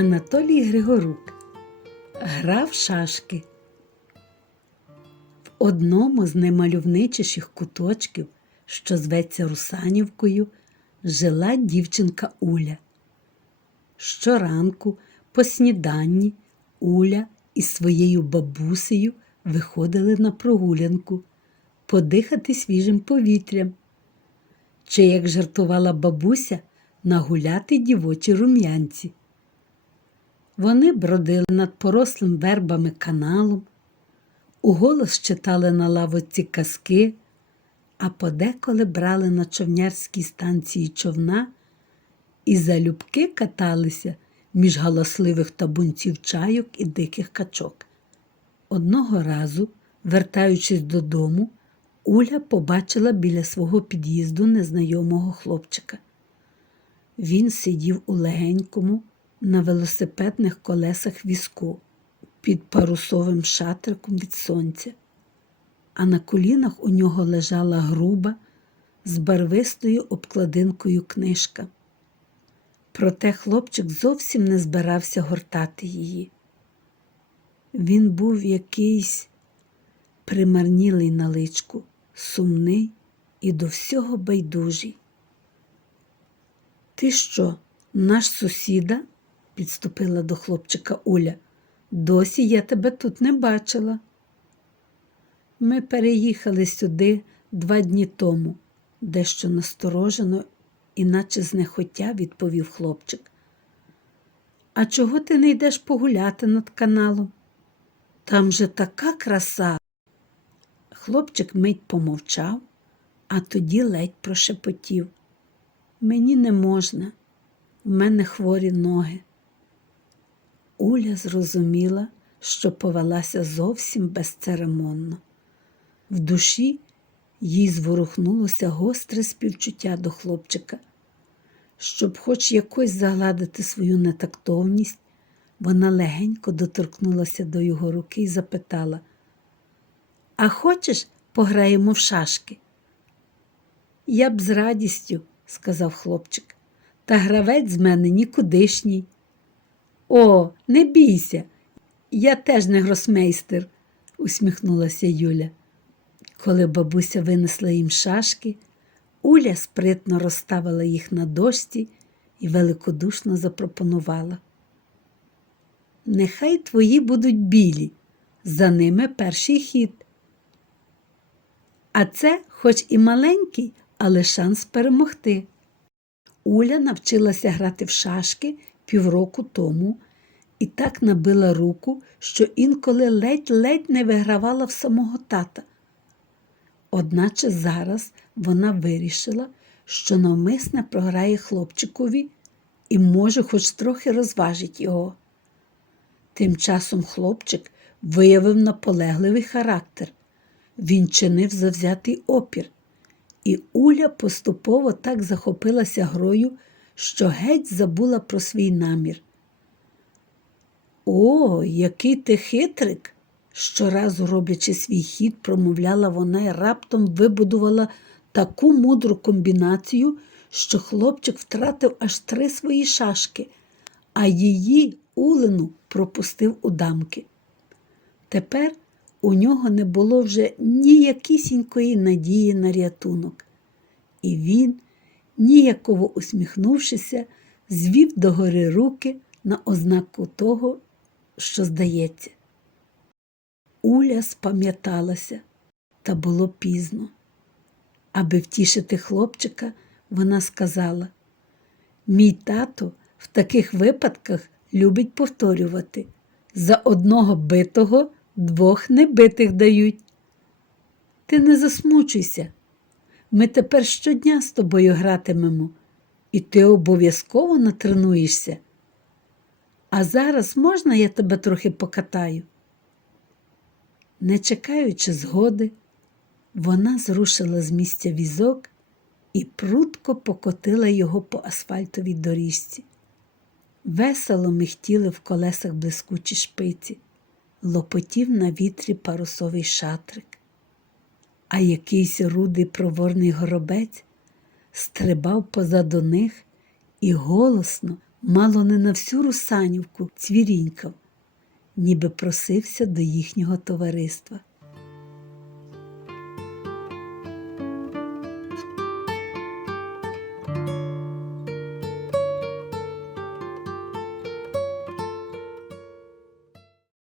Анатолій Григорук грав шашки. В одному з наймальовничіших куточків, що зветься Русанівкою, жила дівчинка Уля. Щоранку, по сніданні, Уля із своєю бабусею виходили на прогулянку подихати свіжим повітрям. Чи, як жартувала бабуся, нагуляти дівочі рум'янці. Вони бродили над порослим вербами каналом, уголос читали на лавоці казки, а подеколи брали на човнярській станції човна і залюбки каталися між галасливих табунців чайок і диких качок. Одного разу, вертаючись додому, Уля побачила біля свого під'їзду незнайомого хлопчика. Він сидів у легенькому, на велосипедних колесах візку під парусовим шатриком від сонця, а на колінах у нього лежала груба з барвистою обкладинкою книжка. Проте хлопчик зовсім не збирався гортати її. Він був якийсь примарнілий на личку, сумний і до всього байдужий. Ти що, наш сусіда? Підступила до хлопчика Уля. Досі я тебе тут не бачила. Ми переїхали сюди два дні тому, дещо насторожено, іначе знехотя відповів хлопчик. А чого ти не йдеш погуляти над каналом? Там же така краса. Хлопчик мить помовчав, а тоді ледь прошепотів. Мені не можна, в мене хворі ноги. Уля зрозуміла, що повелася зовсім безцеремонно. В душі їй зворухнулося гостре співчуття до хлопчика. Щоб хоч якось загладити свою нетактовність, вона легенько доторкнулася до його руки і запитала: А хочеш, пограємо в шашки? Я б з радістю, сказав хлопчик, та гравець з мене нікудишній. О, не бійся, я теж не гросмейстер, усміхнулася Юля. Коли бабуся винесла їм шашки, Уля спритно розставила їх на дошці і великодушно запропонувала. Нехай твої будуть білі, за ними перший хід. А це, хоч і маленький, але шанс перемогти. Уля навчилася грати в шашки півроку тому і так набила руку, що інколи ледь-ледь не вигравала в самого тата. Одначе зараз вона вирішила, що навмисне програє хлопчикові і, може, хоч трохи розважить його. Тим часом хлопчик виявив наполегливий характер. Він чинив завзятий опір, і Уля поступово так захопилася грою, що геть забула про свій намір. О, який ти хитрик! Щоразу роблячи свій хід, промовляла вона і раптом вибудувала таку мудру комбінацію, що хлопчик втратив аж три свої шашки, а її улину пропустив у дамки. Тепер у нього не було вже ніякісінької надії на рятунок, і він, ніяково усміхнувшися, звів догори руки на ознаку того, що здається. Уля спам'яталася, та було пізно. Аби втішити хлопчика, вона сказала: Мій тато в таких випадках любить повторювати за одного битого двох небитих дають. Ти не засмучуйся. Ми тепер щодня з тобою гратимемо, і ти обов'язково натренуєшся. А зараз можна я тебе трохи покатаю? Не чекаючи згоди, вона зрушила з місця візок і прудко покотила його по асфальтовій доріжці. Весело михтіли в колесах блискучі шпиці, лопотів на вітрі парусовий шатрик, а якийсь рудий проворний горобець стрибав позаду них і голосно, мало не на всю Русанівку цвірінькав, ніби просився до їхнього товариства.